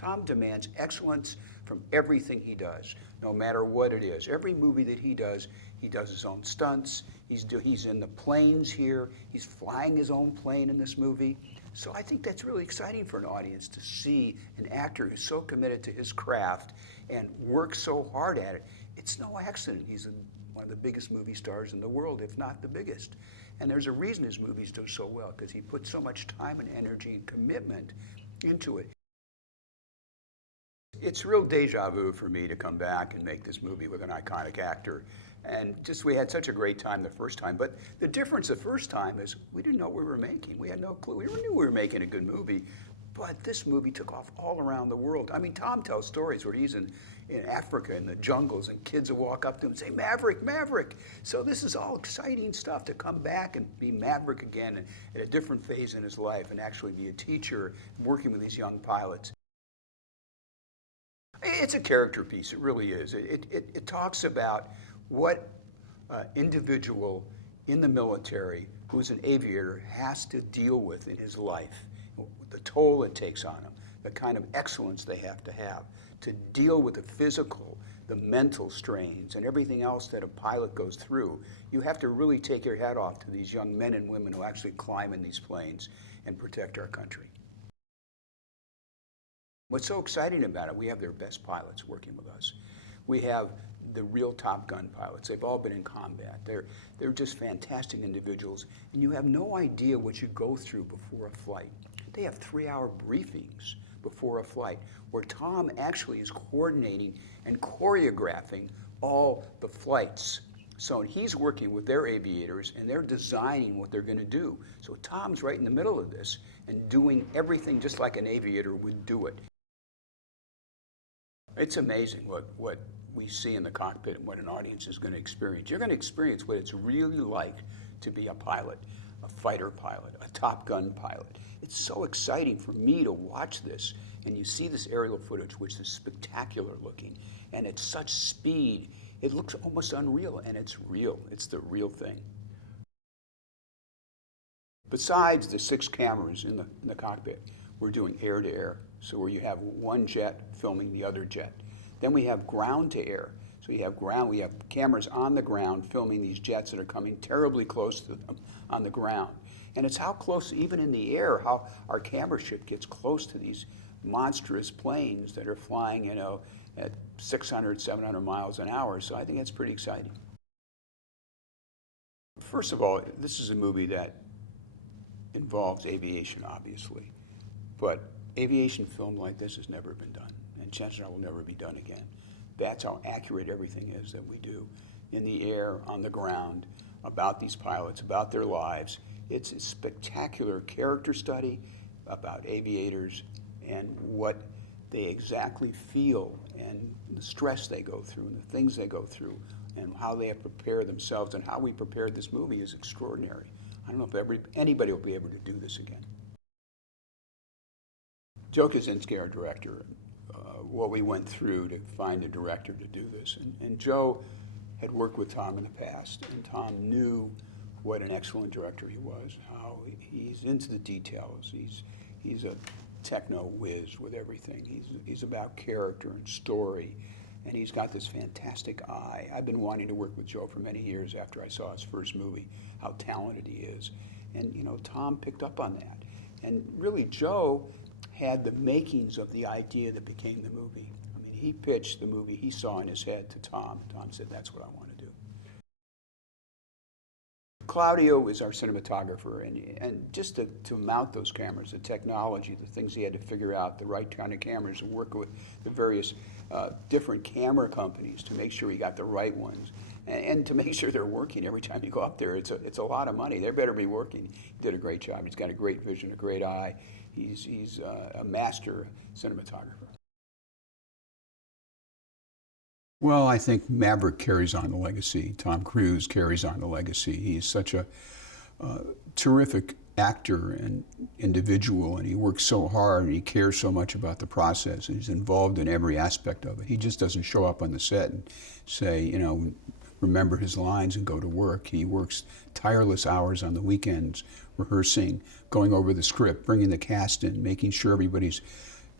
Tom demands excellence from everything he does, no matter what it is. Every movie that he does his own stunts. He's in the planes here. He's flying his own plane in this movie. So I think that's really exciting for an audience to see an actor who's so committed to his craft and works so hard at it. It's no accident he's one of the biggest movie stars in the world, if not the biggest. And there's a reason his movies do so well, because he puts so much time and energy and commitment into it. It's real deja vu for me to come back and make this movie with an iconic actor. And just, we had such a great time the first time. But the difference the first time is we didn't know what we were making. We had no clue. We knew we were making a good movie. But this movie took off all around the world. I mean, Tom tells stories where he's in Africa in the jungles, and kids will walk up to him and say, Maverick, Maverick. So this is all exciting stuff to come back and be Maverick again and at a different phase in his life and actually be a teacher working with these young pilots. It's a character piece, it really is. It talks about what individual in the military who's an aviator has to deal with in his life, the toll it takes on him, the kind of excellence they have to deal with the physical, the mental strains, and everything else that a pilot goes through. You have to really take your hat off to these young men and women who actually climb in these planes and protect our country. What's so exciting about it, we have their best pilots working with us. We have the real Top Gun pilots. They've all been in combat. They're just fantastic individuals, and you have no idea what you go through before a flight. They have 3-hour briefings before a flight where Tom actually is coordinating and choreographing all the flights. So he's working with their aviators, and they're designing what they're going to do. So Tom's right in the middle of this and doing everything just like an aviator would do it. It's amazing what we see in the cockpit and what an audience is going to experience. You're going to experience what it's really like to be a pilot, a fighter pilot, a Top Gun pilot. It's so exciting for me to watch this, and you see this aerial footage, which is spectacular looking, and at such speed, it looks almost unreal, and it's real. It's the real thing. Besides the 6 cameras in the cockpit, we're doing air-to-air, so where you have one jet filming the other jet. Then we have ground-to-air, so you have we have cameras on the ground filming these jets that are coming terribly close to them on the ground. And it's how close, even in the air, how our camera ship gets close to these monstrous planes that are flying, you know, at 600, 700 miles an hour. So I think that's pretty exciting. First of all, this is a movie that involves aviation, obviously. But aviation film like this has never been done, and chances are will never be done again. That's how accurate everything is that we do in the air, on the ground, about these pilots, about their lives. It's a spectacular character study about aviators and what they exactly feel and the stress they go through and the things they go through and how they have to prepare themselves, and how we prepared this movie is extraordinary. I don't know if anybody will be able to do this again. Joe Kosinski, our director, what we went through to find a director to do this. And Joe had worked with Tom in the past, and Tom knew what an excellent director he was, how he's into the details. He's a techno whiz with everything. He's about character and story, and he's got this fantastic eye. I've been wanting to work with Joe for many years after I saw his first movie, how talented he is. And you know, Tom picked up on that. And really, Joe had the makings of the idea that became the movie. I mean, he pitched the movie he saw in his head to Tom. Tom said, that's what I want to do. Claudio is our cinematographer, and just to mount those cameras, the technology, the things he had to figure out, the right kind of cameras, and work with the various different camera companies to make sure he got the right ones, and to make sure they're working every time you go up there. It's a lot of money. They better be working. He did a great job. He's got a great vision, a great eye. He's a master cinematographer. Well, I think Maverick carries on the legacy. Tom Cruise carries on the legacy. He's such a terrific actor and individual, and he works so hard, and he cares so much about the process, and he's involved in every aspect of it. He just doesn't show up on the set and say, you know, remember his lines and go to work. He works tireless hours on the weekends, rehearsing, going over the script, bringing the cast in, making sure everybody's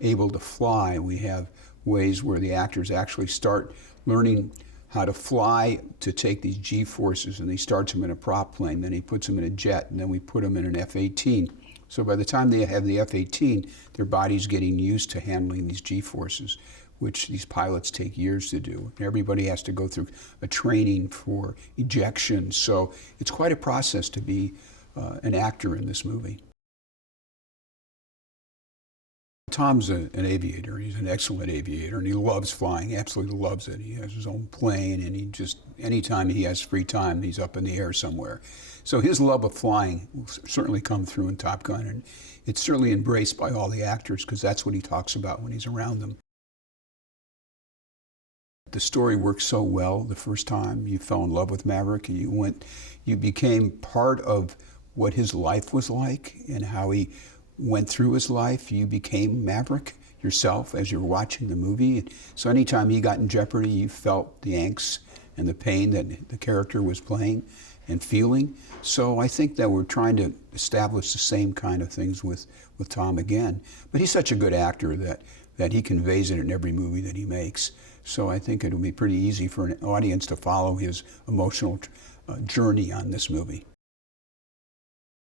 able to fly, we have ways where the actors actually start learning how to fly to take these G-forces, and he starts them in a prop plane, then he puts them in a jet, and then we put them in an F-18. So by the time they have the F-18, their body's getting used to handling these G-forces, which these pilots take years to do. Everybody has to go through a training for ejection, so it's quite a process to be an actor in this movie. Tom's an aviator. He's an excellent aviator, and he loves flying, absolutely loves it. He has his own plane, and he just, anytime he has free time, he's up in the air somewhere. So his love of flying will certainly come through in Top Gun, and it's certainly embraced by all the actors because that's what he talks about when he's around them. The story worked so well the first time you fell in love with Maverick. You became part of what his life was like and how he went through his life. You became Maverick yourself as you're watching the movie. So anytime he got in jeopardy, you felt the angst and the pain that the character was playing and feeling. So I think that we're trying to establish the same kind of things with Tom again. But he's such a good actor that he conveys it in every movie that he makes. So I think it'll be pretty easy for an audience to follow his emotional journey on this movie.